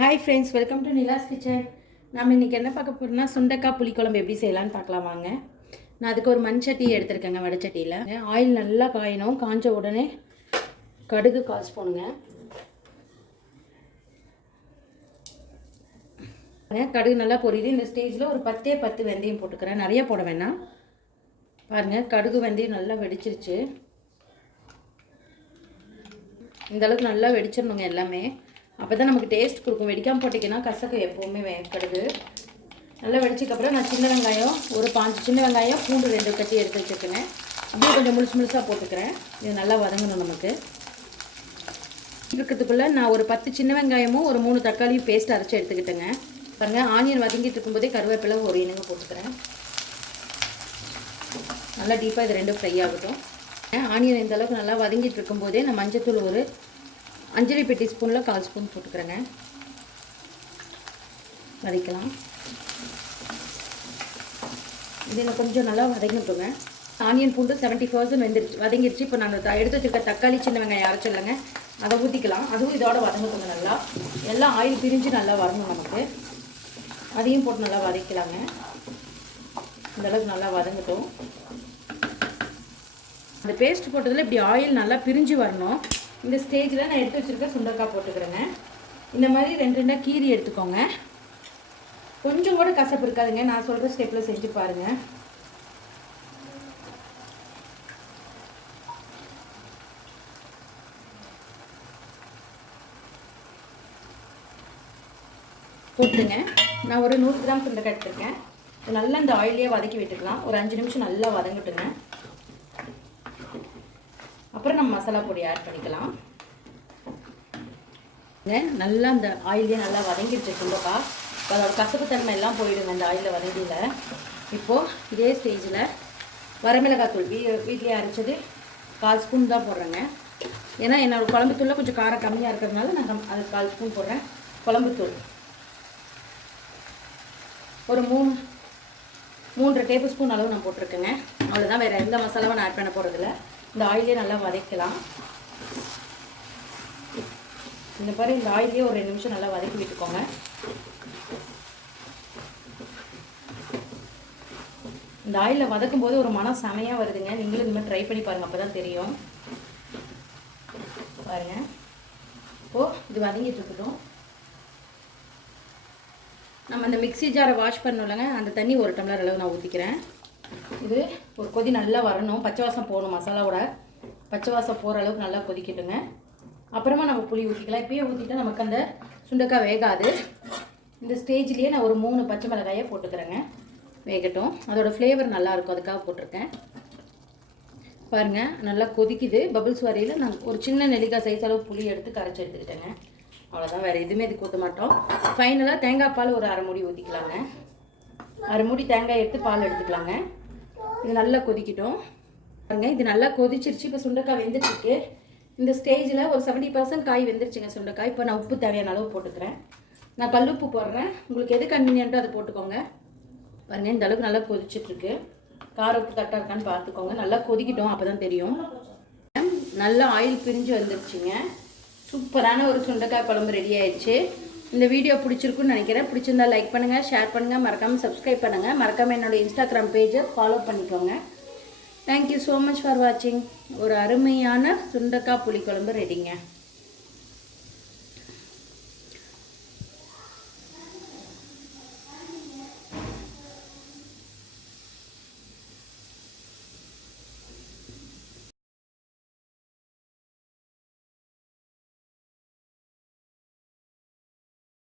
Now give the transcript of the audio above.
Hi friends, welcome to Nila's kitchen. நம்ம இன்றைக்கி என்ன பார்க்க போகிறோம்னா சுண்டைக்காய் புளிக்குழம்பு எப்படி செய்யலான்னு பார்க்கலாம் வாங்க. நான் அதுக்கு ஒரு மண் சட்டி எடுத்துருக்கேங்க. வடைச்சட்டியில் ஆயில் நல்லா காயணும். காஞ்ச உடனே கடுகு 1/4 ஸ்பூனுங்க. கடுகு நல்லா பொரியுது. இந்த ஸ்டேஜில் ஒரு 10 வெந்தயம் போட்டுக்கிறேன். நிறைய போட வேணாம். பாருங்கள், கடுகு வெந்தயம் நல்லா வெடிச்சிருச்சு. இந்தளவுக்கு நல்லா வெடிச்சிடணுங்க எல்லாமே. அப்போ தான் நமக்கு டேஸ்ட் கொடுக்கும். வெடிக்காமல் போட்டிங்கன்னா கசக்கு எப்போவுமே கடுகு. நல்லா வெடிச்சதுக்கப்புறம் நான் சின்ன வெங்காயம் ஒரு 5 சின்ன வெங்காயம், பூண்டு 2 கட்டி எடுத்து வச்சுருக்கேன். அப்படியே கொஞ்சம் முழுசாக போட்டுக்கிறேன். இது நல்லா வதங்கணும். நமக்கு இருக்கிறதுக்குள்ளே நான் ஒரு 10 சின்ன வெங்காயமும் ஒரு 3 தக்காளியும் பேஸ்ட் அரைச்சி எடுத்துக்கிட்டேங்க. பாருங்கள், ஆனியன் வதங்கிட்டு இருக்கும்போதே கருவேப்பிலை ஒரு இனங்க போட்டுக்கிறேன். நல்லா டீப்பாக இது 2 ஃப்ரை ஆகட்டும். ஆனியன் இந்த அளவுக்கு நல்லா வதங்கிட்டு இருக்கும்போதே நான் மஞ்சத்தூள் ஒரு 5 டீஸ்பூனில் 1/4 ஸ்பூன் போட்டுக்கிறேங்க. வதக்கலாம். இதில் கொஞ்சம் நல்லா வதங்கிட்டுங்க. ஆனியன் பூண்டு 70% வதங்கிடுச்சு. இப்போ நான் எடுத்து வச்சுருக்க தக்காளி சின்ன வெங்காயம் அரைச்சிடலைங்க, அதை ஊற்றிக்கலாம். அதுவும் இதோட வதங்கட்டுங்க. நல்லா எல்லாம் ஆயில் பிரிஞ்சு நல்லா வரணும் நமக்கு. அதையும் போட்டு நல்லா வதக்கலாங்க. இந்தளவுக்கு நல்லா வதங்கட்டும். அந்த பேஸ்ட் போட்டதில் இப்படி ஆயில் நல்லா பிரிஞ்சு வரணும். இந்த ஸ்டேஜில் நான் எடுத்து வச்சுருக்க சுண்டைக்காய் போட்டுக்கிறேங்க. இந்த மாதிரி 2 கீரி எடுத்துக்கோங்க. கொஞ்சம் கூட கசப்பு இருக்காதுங்க. நான் சொல்கிற ஸ்டெப்பில் செஞ்சு பாருங்கள். போட்டுங்க. நான் ஒரு 100 கிராம் சுண்டைக்காய் எடுத்துருக்கேன். நல்லா இந்த ஆயிலே வதக்கி விட்டுக்கலாம். ஒரு 5 நிமிஷம் நல்லா வதங்கட்டுங்க. அப்புறம் நம்ம மசாலா பொடி ஆட் பண்ணிக்கலாம். நல்லா அந்த ஆயிலே நல்லா வதங்கிடுச்சு சுண்டைக்காய். அதோட கசப்பு தன்மை எல்லாம் போயிடுங்க இந்த ஆயிலில் வதங்கியில். இப்போது இதே ஸ்டேஜில் வரமிளகாத்தூள் வீட்டிலே அரைச்சது 1/4 ஸ்பூன் தான் போடுறேங்க. ஏன்னா என்னோடய குழம்புத்தூளில் கொஞ்சம் காரம் கம்மியாக இருக்கிறதுனால நான் அது 1/4 ஸ்பூன் போடுறேன். குழம்புத்தூள் ஒரு 3 டேபிள் ஸ்பூன் அளவு நான் போட்டிருக்கேங்க. அவ்வளோதான், வேறு எந்த மசாலாவும் நான் ஆட் பண்ண போகிறதில்ல. இந்த ஆயிலே நல்லா வதக்கலாம். இந்த மாதிரி இந்த ஆயிலே ஒரு 2 நிமிஷம் நல்லா வதக்கி விட்டுக்கோங்க. இந்த ஆயிலில் வதக்கும் போது ஒரு மனம் செமையாக வருதுங்க. நீங்களும் இந்த மாதிரி ட்ரை பண்ணி பாருங்கள், அப்போ தான் தெரியும். பாருங்கள், இப்போது இது வதங்கிட்டு இருக்கட்டும். நம்ம அந்த மிக்ஸி ஜாரை வாஷ் பண்ணோம்லங்க, அந்த தண்ணி 1 டம்ளர் அளவு நான் ஊற்றிக்கிறேன். இது ஒரு கொதி நல்லா வரணும். பச்சை வாசம் போகணும். மசாலாவோட பச்சை வாசம் போகிற அளவுக்கு நல்லா கொதிக்கட்டுங்க. அப்புறமா நம்ம புளி ஊற்றிக்கலாம். இப்பயே ஊற்றிட்டா நமக்கு அந்த சுண்டைக்காய் வேகாது. இந்த ஸ்டேஜ்லேயே நான் ஒரு 3 பச்சை மிளகாயை போட்டுக்கிறேங்க. வேகட்டும். அதோட ஃப்ளேவர் நல்லாயிருக்கும், அதுக்காக போட்டிருக்கேன். பாருங்கள், நல்லா கொதிக்குது. பபிள்ஸ் வரையில் நான் ஒரு சின்ன நெல்லிக்காய் சைஸ் அளவு புளி எடுத்து கரைச்சி எடுத்துக்கிட்டேங்க. அவ்வளோதான், வேறு எதுவுமே இதுக்கு ஊற்ற மாட்டோம். ஃபைனலாக தேங்காய் பால் ஒரு 1/2 மூடி ஊற்றிக்கலாங்க. 1/2 மூடி தேங்காய் எடுத்து பால் எடுத்துக்கலாங்க. இது நல்லா கொதிக்கட்டும். பாருங்க, இது நல்லா கொதிச்சிருச்சு. இப்போ சுண்டைக்காய் வெந்துட்டுருக்கு. இந்த ஸ்டேஜில் ஒரு 70% காய் வெந்துருச்சுங்க சுண்டைக்காய். இப்போ நான் உப்பு தேவையான அளவு போட்டுக்கிறேன். நான் கல் உப்பு போடுறேன். உங்களுக்கு எது கன்வீனியன்ட்டோ அதை போட்டுக்கோங்க. பாருங்கள், இந்த அளவுக்கு நல்லா கொதிச்சிட்ருக்கு. கார உப்பு கரெக்டாக இருக்கான்னு பார்த்துக்கோங்க. நல்லா கொதிக்கட்டும், அப்போ தான் தெரியும். நல்லா ஆயில் பிரிஞ்சு வந்துருச்சுங்க. சூப்பரான ஒரு சுண்டைக்காய் குழம்பு ரெடி ஆயிடுச்சு. இந்த வீடியோ பிடிச்சிருக்குன்னு நினைக்கிறேன். பிடிச்சிருந்தா லைக் பண்ணுங்கள், ஷேர் பண்ணுங்கள், மறக்காமல் சப்ஸ்கிரைப் பண்ணுங்கள். மறக்காமல் என்னோடய இன்ஸ்டாகிராம் பேஜை ஃபாலோ பண்ணிக்கோங்க. தேங்க்யூ ஸோ மச் ஃபார் வாட்சிங். ஒரு அருமையான சுண்டைக்காய் புளிக்குழம்பு ரெடிங்க.